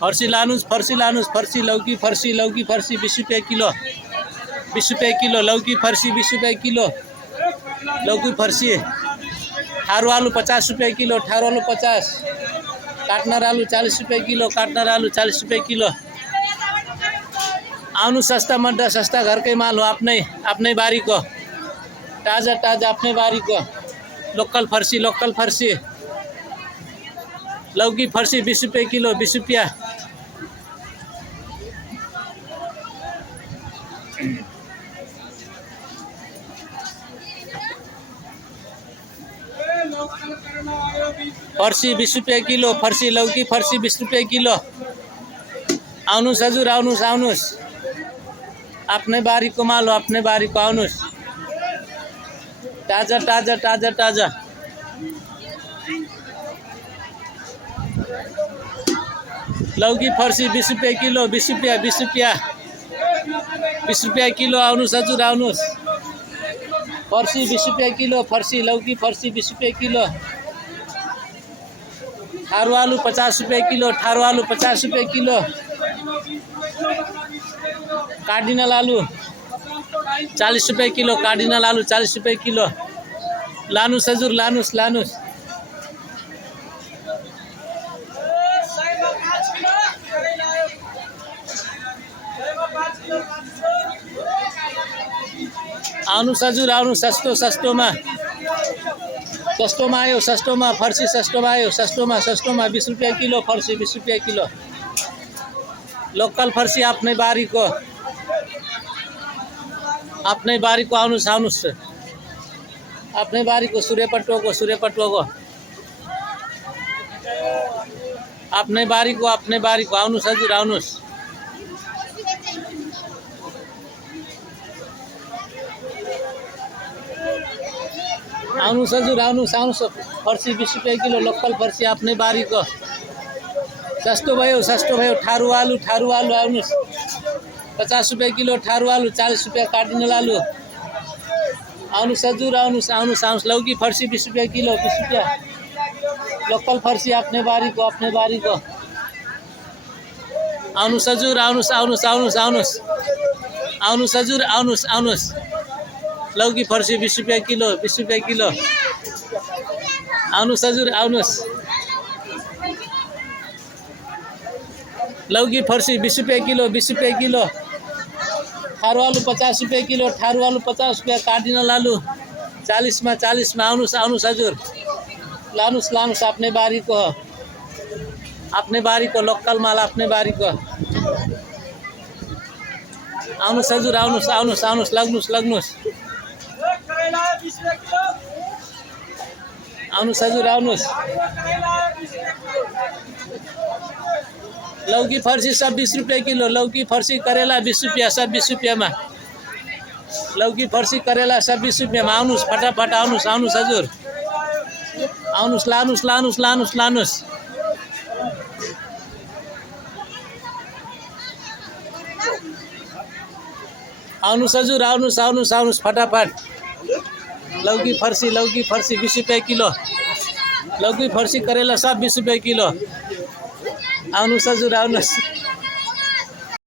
फर्सी लानुस् फर्सी लौकी फर्सी 20 रुपये किलो 20 रुपये किलो लौकी फर्सी 20 रुपये किलो लौकी फर्सी ठारू आलू 50 रुपये किलो ठारू आलू 50 काटनर आलू 40 रुपये किलो काटनर आलू 40 रुपये किलो आउनु सस्ता मड्डा सस्ता घरकै माल हो आफ्नै बारीको ताजा ताजा आफ्नै बारीको लोकल फर्सी लौकी फर्सी 20 रुपये किलो 20 रुपया फर्सी 20 रुपये किलो फर्सी लौकी फर्सी 20 रुपये किलो आउनुस् हजुर आउनुस् आफ्नै बारीको माल हो आफ्नै बारीको आउनुस् ताजा ताजा ताजा ताजा लौकी फर्सी 20 रुपये किलो 20 रुपया किलो आउनुस् हजुर आउनुस् फर्सी 20 रुपये किलो फर्सी लौकी फर्सी 20 रुपये किलो ठारू आलू 50 रुपये किलो ठारू आलू 50 रुपये किलो कार्डिनल आलू 40 रुपये किलो कार्डिनल आलू 40 रुपये किलो लानुस् हजुर लानुस् आउनुस् हजुर आउनुस् सस्तोमा आयो सस्तोमा फर्सी सस्तोमा आयो सस्तोमा 20 रुपये किलो फर्सी 20 रुपये किलो लोकल फर्सी आफ्नै बारीको आउनुस् आफ्नै बारीको सूर्यपटुवाको आफ्नै बारीको आउनुस् हजुर आउनुस् हजुर आउनुस् फर्सी 20 रुपये किलो लोकल फर्सी आफ्नै बारीको सस्तो भयो ठारू आलू आउनुस् 50 रुपये किलो ठारू आलू 40 रुपये कार्डिनल आलू आउनुस् हजुर आउनुस् लौकी फर्सी 20 रुपये किलो 20 रुपया लोकल फर्सी आफ्नै बारीको आउनुस् हजुर आउनुस् हजुर आउनुस् लौकी फर्सी 20 रुपये किलो आउनुस् हजुर आउनुस् लौकी फर्सी 20 रुपये किलो ठारू आलू 50 रुपये किलो ठारू आलू 50 रुपये कार्डिनल आलू 40 में आउनुस् हजुर लानुस् आफ्नै बारीको लोकल माल आफ्नै बारीको आउनुस् हजुर आउनुस् लग्नुस् हजुर आउनुस् लौकी फर्सी सब 20 रुपये किलो लौकी फर्सी करेला 20 रुपया सब 20 रुपया में लौकी फर्सी करेला सब 20 रुपया में आउनुस् फटाफट आउनुस् हजुर लानुस् आउनुस् हजुर आउनुस् फटाफट लौकी फर्सी 20 रुपये किलो लौकी फर्सी करेला सब 20 रुपये किलो आउनुस् हजुर